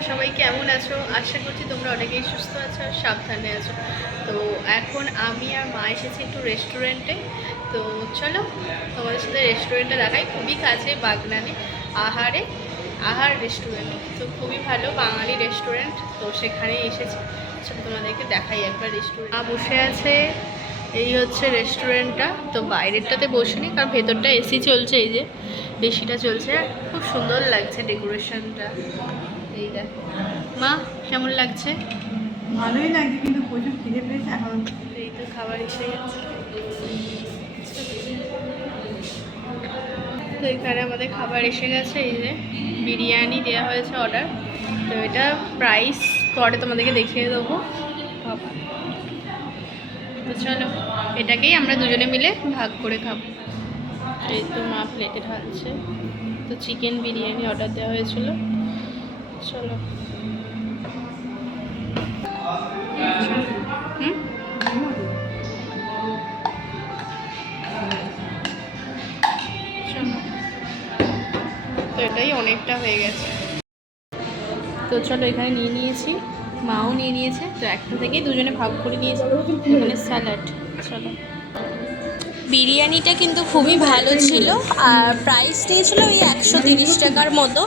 তোমরা সবাই কেমন আছো? আশা করছি তোমরা অনেকেই সুস্থ আছো আর সাবধানে আছো। তো এখন আমি আর মা এসেছি একটু রেস্টুরেন্টে। তো চলো তোমাদের সাথে রেস্টুরেন্টে দেখাই, খুবই কাছে বাগনানে আহার রেস্টুরেন্ট। তো খুবই ভালো বাঙালি রেস্টুরেন্ট, তো সেখানেই এসেছি। চলো তোমাদেরকে দেখাই একবার রেস্টুরেন্ট। মা বসে আছে, এই হচ্ছে রেস্টুরেন্টটা। তো বাইরেরটাতে বসিনি, কারণ ভেতরটা এসি চলছে, এই যে এসিটা চলছে, খুব সুন্দর লাগছে ডেকোরেশনটা। এই দেখো মা, কেমন লাগছে? ভালোই লাগছে, কিন্তু প্রচুর খিদে পেয়েছে এখন। এই তো খাবার এসে গেছে। তো এখানে আমাদের খাবার এসে গেছে, এই যে বিরিয়ানি দেওয়া হয়েছে অর্ডার। তো এটা প্রাইস পরে তোমাদেরকে দেখিয়ে দেবো। তো চলো এটাকেই আমরা দুজনে মিলে ভাগ করে খাবো। এই তো মা প্লেটে ঢালছে। তো চিকেন বিরিয়ানি অর্ডার দেওয়া হয়েছিল। চলো তো এটাই অনেকটা হয়ে গেছে। তো চলো এখানে নিয়ে নিয়েছি, মাও নিয়ে নিয়েছে। তো একটা থেকেই দুজনে ভাগ করে নিয়েছি। এখানে স্যালাড। চলো, বিরিয়ানিটা কিন্তু খুবই ভালো ছিল, আর প্রাইস নিয়েছিল ওই 130 টাকার মতো।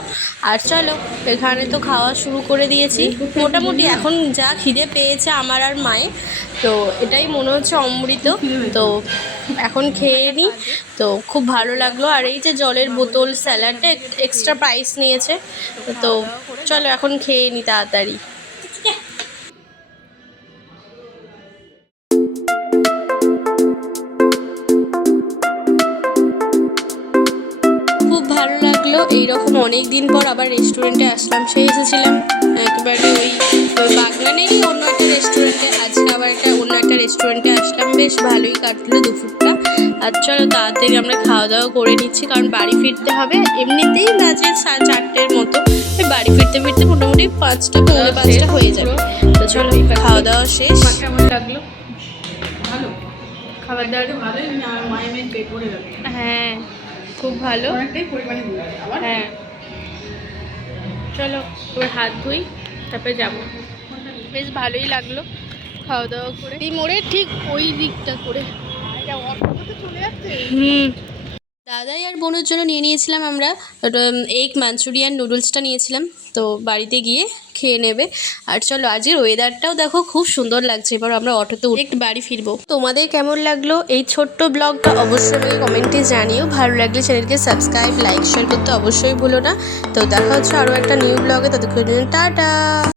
আর চলো এখানে তো খাওয়া শুরু করে দিয়েছি। মোটামুটি এখন যা খিদে পেয়েছে আমার আর মায়ের, তো এটাই মনে হচ্ছে অমৃত। তো এখন খেয়ে নিই। তো খুব ভালো লাগলো। আর এই যে জলের বোতল, স্যালাডটা এক্সট্রা প্রাইস নিয়েছে। তো চলো এখন খেয়ে নিই তাড়াতাড়ি। খুব ভালো লাগলো, এইরকম অনেক দিন পর আবার রেস্টুরেন্টে আসলাম। সেই এসেছিলাম একেবারে ওই বাগনানেরই অন্য একটা রেস্টুরেন্টে, আজকে আবার অন্য একটা রেস্টুরেন্টে আসলাম। বেশ ভালোই কাটলো দুপুরটা। আর চলো তাড়াতাড়ি আমরা খাওয়া দাওয়া করে নিচ্ছি, কারণ বাড়ি ফিরতে হবে। এমনিতেই বাজে 4:30 মতো, ওই বাড়ি ফিরতে ফিরতে মোটামুটি 5টা পৌনে 5টা হয়ে যাবে। তো চলো খাওয়া দাওয়া শেষ। কেমন লাগলো? ভালো খাবার দাবার ভালোই, মায়ের মেয়ে পেট ভরে গেল। হ্যাঁ খুব ভালো। অনেকটাই পরিমাণে দিয়েছে আবার। হ্যাঁ চলো এবার হাত ধুই, তারপরে যাবো। বেশ ভালোই লাগলো খাওয়া দাওয়া করে। এই মোড়ে ঠিক ওই দিকটা করে চলে যাচ্ছে। দাদাই আর বোনের জন্য নিয়ে নিয়েছিলাম আমরা এগ মাঞ্চুরিয়ান নুডলসটা নিয়েছিলাম। তো বাড়িতে গিয়ে খেয়ে নেবে। আর চলো আজকের ওয়েদারটাও দেখো খুব সুন্দর লাগছে। এবার আমরা অটোতে উঠে একটু বাড়ি ফিরবো। তোমাদের কেমন লাগলো এই ছোট্ট ব্লগটা অবশ্যই কমেন্টে জানিও। ভালো লাগলে চ্যানেলকে সাবস্ক্রাইব, লাইক, শেয়ার করতে অবশ্যই ভুলো না। তো দেখা হচ্ছে আরও একটা নিউ ব্লগে। ততক্ষণ টাটা।